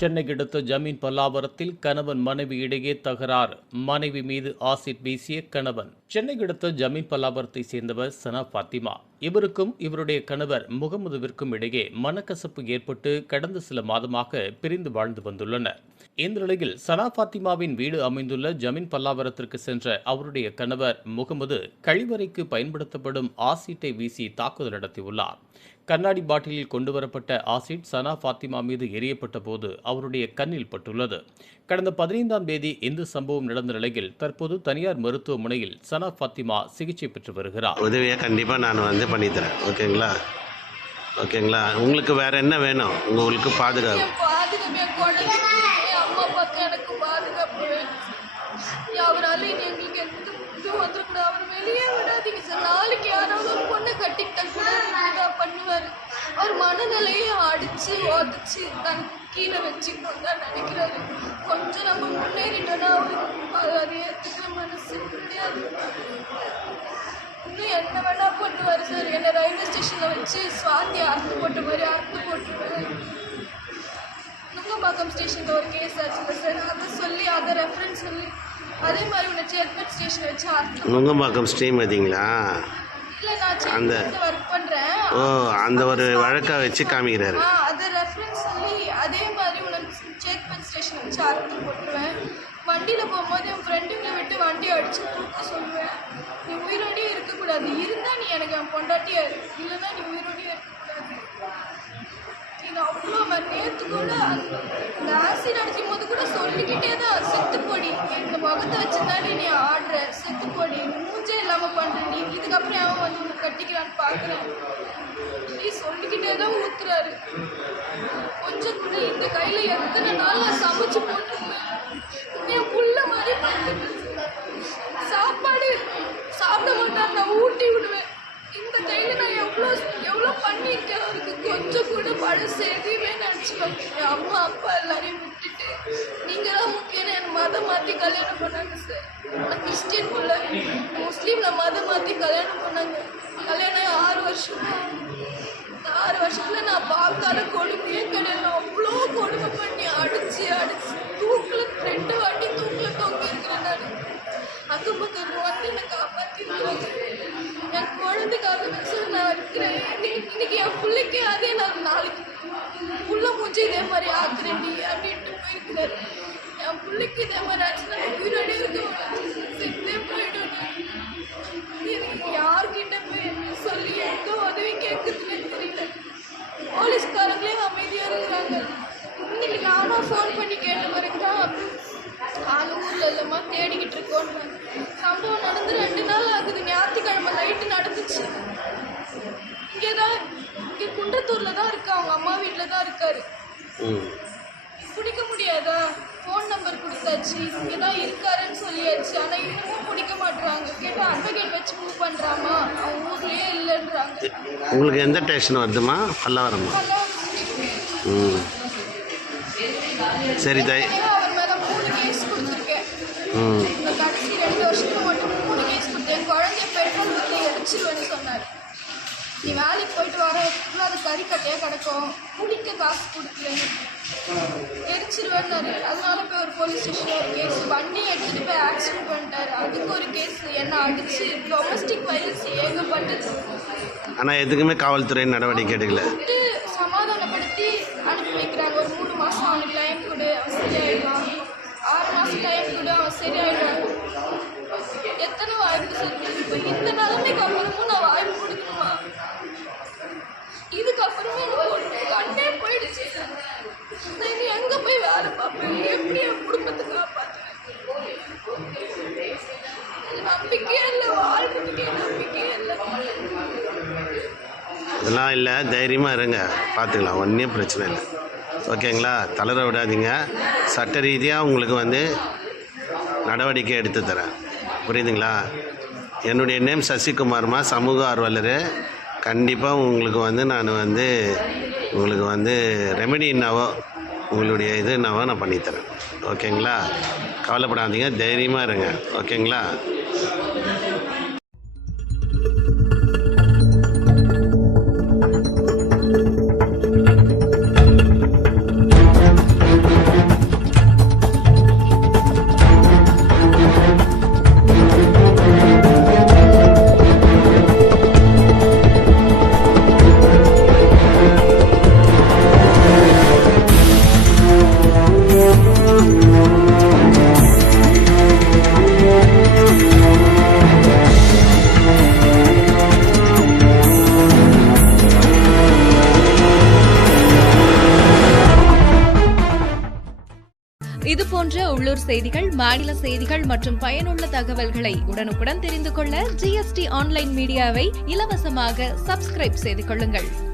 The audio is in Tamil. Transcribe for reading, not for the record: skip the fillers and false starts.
சென்னை அடுத்த ஜமீன் பல்லாவரத்தில் கணவன் மனைவி இடையே தகராறு. மனைவி மீது ஆசிட் வீசிய கணவன். சென்னை அடுத்த ஜமீன் பல்லாவரத்தை சேர்ந்தவர் சனா பாத்திமா. இவருக்கும் இவருடைய கணவர் முகமதுவிற்கும் இடையே மனக்கசப்பு ஏற்பட்டு கடந்த சில மாதமாக பிரிந்து வாழ்ந்து வந்துள்ளனர். இந்த நிலையில் சனா பாத்திமாவின் வீடு அமைந்துள்ள ஜமீன் பல்லாவரத்திற்கு சென்ற அவருடைய கணவர் முகமது கழிவறைக்கு பயன்படுத்தப்படும் ஆசிட்டை வீசி தாக்குதல் நடத்தியுள்ளார். கண்ணாடி பாட்டிலில் கொண்டுவரப்பட்ட ஆசிட் சனா பாத்திமா மீது எரியப்பட்ட போது அவருடைய கண்ணில் பட்டுள்ளது. கடந்த 15ஆம் தேதி இந்த சம்பவம் நடந்த நிலையில் தற்போது தனியார் மருத்துவமனையில் சனா பாத்திமா சிகிச்சை பெற்று வருகிறார். உதவியை கண்டிப்பாக நான் பண்ணி தரேன். ஓகேங்களா உங்களுக்கு வேற என்ன வேணும்? உங்களுக்கு பாதுகாப்பு அவரால் எங்களுக்கு எந்த இதுவும் வந்துடக்கூடாது. அவர் வெளியே விடாதீங்க சார். நாளைக்கு யாராவது ஒரு பொண்ணை கட்டிக்கிட்டா கூட இப்படிதான் பண்ணுவார். அவர் மனநிலையை அடிச்சு உதச்சி தனக்கு கீழே வச்சுக்கணும் தான் நினைக்கிறாரு. கொஞ்சம் நம்ம முன்னேறிட்டோன்னா அவருக்கு அது ஏற்றுக்கிற மனசு கிடையாது. இன்னும் என்ன வேணா பண்ணுவார் சார். என்னை ரயில்வே ஸ்டேஷனில் வச்சு சுவாதி அறுத்து போட்ட மாதிரி அறுத்து போட்டுருவாரு. நுங்கம்பாக்கம் ஸ்டேஷனில் ஒரு கேஸ் ஆச்சுல்ல சார், அதை சொல்லி அதை ரெஃபரன்ஸ் சொல்லி அதே மாதிரி உன்னை சேத்பட் ஸ்டேஷன் வச்சு நுங்கம்பாக்கம் ஸ்ரீமதிங்களா? இல்லை, நான் சேத்பட் ஒர்க் பண்ணுறேன். ஓ, அந்த ஒரு வழக்கை வச்சு காமிக்கிறாரு. அதை ரெஃபரன்ஸ் சொல்லி அதே மாதிரி உனக்கு சேத்பட் ஸ்டேஷன் வச்சு அறுத்து போட்டுருவேன். வண்டியில் போகும்போது என் ஃப்ரெண்டுங்களை விட்டு வண்டியை அடித்து தூக்க சொல்லுவேன். நீ உயிரோடையே இருக்கக்கூடாது. இருந்தால் நீ எனக்கு என் பொண்டாட்டியா இருக்கு, இல்லைன்னா நீ உயிரோடையே இருக்கக்கூடாது. நீங்க அவ்வளோ நேற்று கூட அந்த ஆசிட் அடிக்கும் போது கூட சொல்லிக்கிட்டே தான் செத்து போடி, இந்த முகத்தை வச்சுதானே நீ ஆடுற, செத்து போடி, மூஞ்சே இல்லாமல் பண்ணுற நீ, இதுக்கப்புறம் அவன் வந்து உன்னை கட்டிக்கிறான்னு பார்க்குறேன் நீ சொல்லிக்கிட்டே தான் ஊத்துறாரு. கொஞ்சம் கூட இந்த கையில் எத்தனை நாள் நான் சமைச்சு போட்டுருவேன். என் புள்ள மாதிரி பார்த்துட்டு சாப்பாடு சாப்பிட மாட்டான், நான் ஊட்டி விடுவேன். இந்த கையில் நான் எவ்வளோ பண்ணியிருக்கேன். அவருக்கு கொஞ்சம் கூட பழசு எதுவுமே நினச்சிப்பாங்க. என் அம்மா அப்பா எல்லாரையும் விட்டுட்டு நீங்கள் தான் முக்கியம் என் மதம் மாற்றி கல்யாணம் பண்ணாங்க சார். நான் கிறிஸ்டின் பிள்ளை, முஸ்லீமில் மதம் மாற்றி கல்யாணம் பண்ணாங்க. கல்யாணம் 6 வருஷம். 6 வருஷத்தில் நான் பார்க்காத கொடுமையே கிடையாது. அவ்வளோ கொடுமை பண்ணி அடித்து தூக்கில் 2 வாட்டி தூக்கில் தொங்கி இருக்கிறேன். நான் அக்கம் பக்கம் வந்து என்னை காப்பாற்றிருக்காங்க. என் குழந்தைக்காக வச்சு நான் இருக்கிறேன். இன்னைக்கு என் பிள்ளைக்கு அதே நான் நாளைக்கு புள்ள மூச்சு இதே மாதிரி ஆக்குறேன்டி அப்படின்ட்டு போயிருக்கிறாரு. என் பிள்ளைக்கு இதே மாதிரி ஆச்சுன்னா உயிரோட இருக்க செத்தே போயிடும். எனக்கு யார்கிட்ட போய் சொல்லி எந்த உதவி கேட்குறதுன்னு தெரியல. போலீஸ்காரங்களே அமைதியாக இருக்கிறாங்க. இன்னைக்கு நானும் ஃபோன் பண்ணி கேட்ட பிறகு தான் அந்த ஊரில் இல்லைம்மா தேடிக்கிட்டு இருக்கோன்னு. சம்பவம் நடந்து 2 நாள் ஆகுது. ஞாயிற்றுக்கிழமை நைட்டு நடந்துச்சு. இங்கே குன்றத்தூரில் தான் இருக்கு. அவங்க அம்மா வீட்டில் தான் இருக்காரு. பிடிக்க முடியாதா? ஃபோன் நம்பர் கொடுத்தாச்சு, இங்கே தான் இருக்காருன்னு சொல்லியாச்சு. ஆனால் இன்னமும் பிடிக்க மாட்டுறாங்க. கேட்டால் அட்வொகேட் வச்சு மூவ் பண்ணுறாமா, அவங்க ஊர்லேயே இல்லைன்றாங்க. உங்களுக்கு எந்த ஸ்டேஷன் வருதுமா? பல்லாவரம். சரி தாய். இந்த கடைசி 2 வருஷத்துக்கு மட்டும் 3 கேஸ் கொடுத்தேன். குழந்தைய பெட்ரோல் ஊற்றி எரிச்சிருவேன்னு சொன்னார். நீ வேலைக்கு போயிட்டு வர அது கறிக்கட்டையாக கிடக்கும், குடிக்க காசு கொடுக்கலன்னு எரிச்சிருவேன்னாரு. அதனால போய் ஒரு போலீஸ் ஸ்டேஷனில் ஒரு கேஸ், வண்டி எடுத்துகிட்டு போய் ஆக்சிடென்ட் பண்ணிட்டாரு, அதுக்கு ஒரு கேஸ், என்னை அடிச்சு டொமஸ்டிக் வயலன்ஸ் ஏகப்பட்டது. ஆனால் எதுக்குமே காவல்துறை நடவடிக்கை எடுக்கல. சமாதானப்படுத்தி அனுப்பி வைக்கிறாங்க. ஒரு 3 மாதம் அவனுக்கு டைம் கொடு, அவன் சரியாயிடலாம். 6 மாதம் டைம் கூட அவன் சரியாயிடுறான். எத்தனை வாய்ப்பு சொல்லி இப்போ இந்த நிலைமைக்கு அப்புறமும் நான் வாய்ப்பு கொடுக்கணுமா? இதுக்கப்புறமே எனக்கு கண்ணே போயிடுச்சு. நான் இனி எங்கே போய் வேலை பார்ப்பேன்? எப்படி என் குடும்பத்தை காப்பாற்றுவேன்? நம்பிக்கையே இல்லை, வாழ்றதுக்கே நம்பிக்கையே இல்லை. இதெல்லாம் இல்லை, தைரியமாக இருங்க, பார்த்துக்கலாம், ஒன்றும் பிரச்சனை இல்லை. ஓகேங்களா? தளர விடாதீங்க. சட்ட ரீதியாக உங்களுக்கு நடவடிக்கை எடுத்து தரேன். புரியுதுங்களா? என்னுடைய நேம் சசிகுமார்மா, சமூக ஆர்வலர். கண்டிப்பாக உங்களுக்கு நான் உங்களுக்கு ரெமெடி என்னவோ உங்களுடைய இது என்னவோ நான் பண்ணித்தரேன். ஓகேங்களா? கவலைப்படாதீங்க, தைரியமாக இருங்க. ஓகேங்களா? இதுபோன்ற உள்ளூர் செய்திகள், மாநில செய்திகள் மற்றும் பயனுள்ள தகவல்களை உடனுக்குடன் தெரிந்து கொள்ள GST ஆன்லைன் மீடியாவை இலவசமாக சப்ஸ்கிரைப் செய்து கொள்ளுங்கள்.